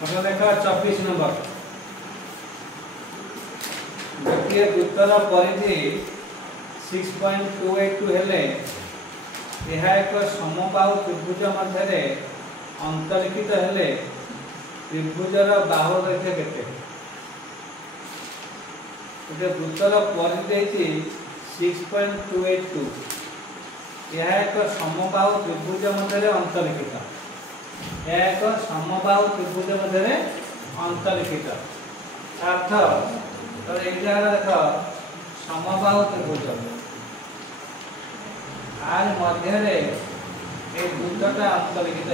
मतलब देखो 24 नंबर गोटे वृत्तर परिधि 6.282 हेले यह एक समबाहु त्रिभुज मध्य अंतरिक्षित हेले त्रिभुजर बाहु रेखा केते गोटे वृत्तर परिधि 6.282 यह एक समबाहु त्रिभुज मध्य अंतरिक्षित यह एक समबाहु त्रिभुज मध्य अंतरिक्षित अर्थ तो ये देख समबाहु त्रिभुज आज मध्य वृत्तटा अंतरिक्षित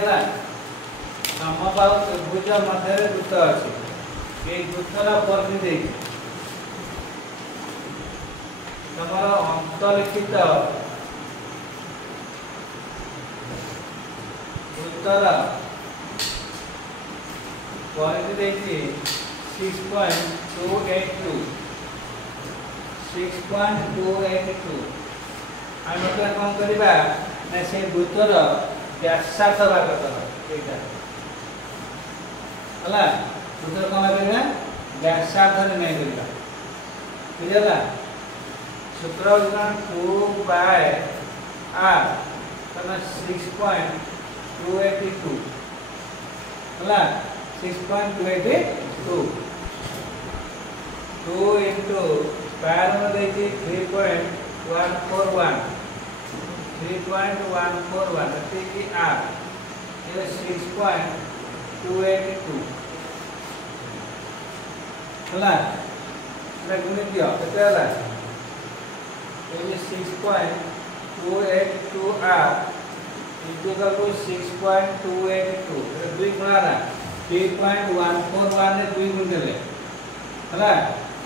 है समबाहु त्रिभुज मध्य वृत्त अच्छी ये वृत्तर परिधि तुम अंतरिक्षित वृत्तर परिधि 6.282 आम कौन करवा ना से वृत्तर व्यासार्थ भाग यहाँ है वृत्तर कौन करवा व्यासार्थ नहीं करवा बुझेगा सूत्र 2/r 6.282 है 6.282 2 into पैर में देखिए 3.141 ठीक है r ये 6.282 है गुणित दियो केते है ये 6.282 r इक्वल टू 6.282 दुई गुणा ना 3.141 ने दुई गुण देले है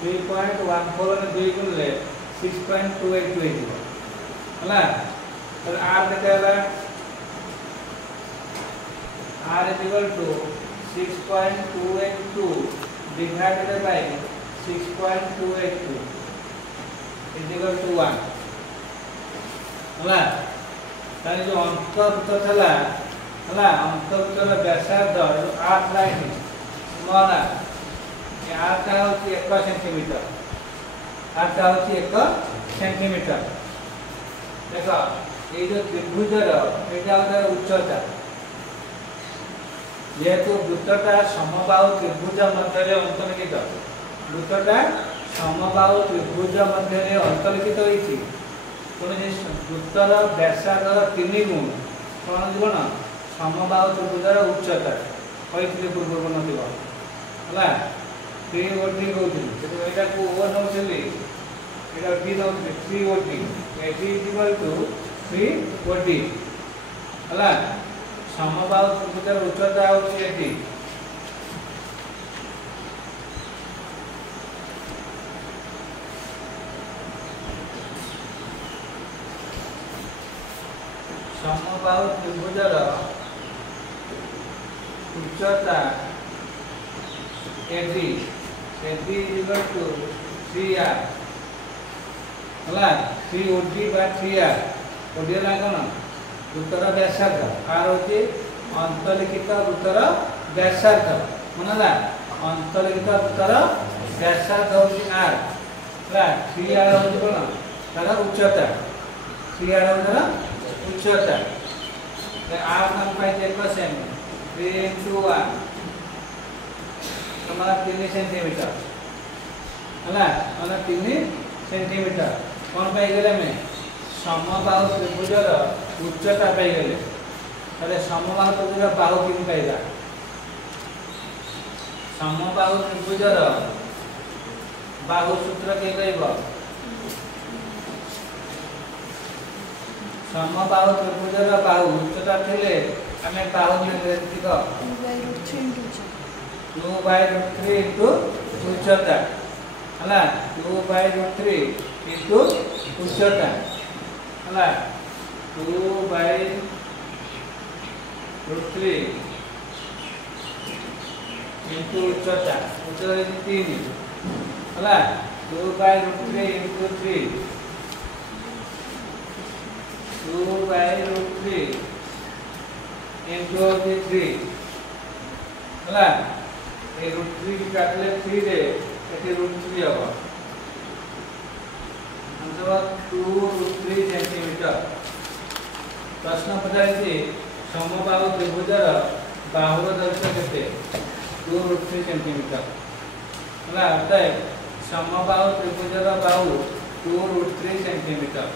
3.14 ने दुई गुण ले 6.282 है तो r केते है r equal to 6.282 divided by 6.282 equal to 1 है तारे जो अंतर्वृत्त थला है अंतर्वृत्तर व्यासार्ध जो आर्क लाइन स्मॉल आर ये आर्क होची 1 सेंटीमीटर आर्क होची 1 सेंटीमीटर देखो ये जो त्रिभुजर एटा होता उच्चता जेहेतु वृत्तटा समबाहु त्रिभुज मध्य अंतर्लिखित वृत्तटा समबाहु त्रिभुज मध्य अंतर्लिखित होईची वृत्तर व्यासार्ध 3 गुण कौन जीवन समबाहु त्रिभुजर उच्चता कही पूर्व नथिब है 3 ओटी कहती यहाँ को ओ नौली यहाँ टी नौली 3 OT AT equal to 3 OT है समबाहु त्रिभुजर उच्चता होती समबाहु त्रिभुजर उच्चता एडी इक्वल टू 3r है 3 ओडी बाय 3r ओडी है कौन वृत्तर व्यासार्ध आर होची अंतर्लिखित वृत्तर व्यासार्ध मनला अंतर्लिखित वृत्तर व्यासार्ध होची r है 3r होची कौन तार उच्चता 3r होची उच्चता r नाम पाई 1% 3 into 1 हमारा 3 सेंटीमीटर है 3 सेंटीमीटर कौन पाई गले में समबाहु त्रिभुजर उच्चता पाई गले अरे समबाहु त्रिभुजर बाहु किन पाइला समबाहु त्रिभुजर बाहु सूत्र के कहबो समबाहु त्रिभुजर बाहु उच्चता थिले हमें बाहु लेंगे ठीक 2/3 into उच्चता है 2/3 into उच्चता है 2/3 into उच्चता उच्चता 3 है 2/3 into 3 2/3 टू होती 3 हला ए √3 की काटले 3 रे एटी √3 हबो आंसर 2√3 सेंटीमीटर। प्रश्न पचाइछि समबाहु त्रिभुजर बाहुर दैर्घ्य केते 2√3 सेंटीमीटर हला अतः समबाहु त्रिभुजर बाहु 2√3 सेंटीमीटर।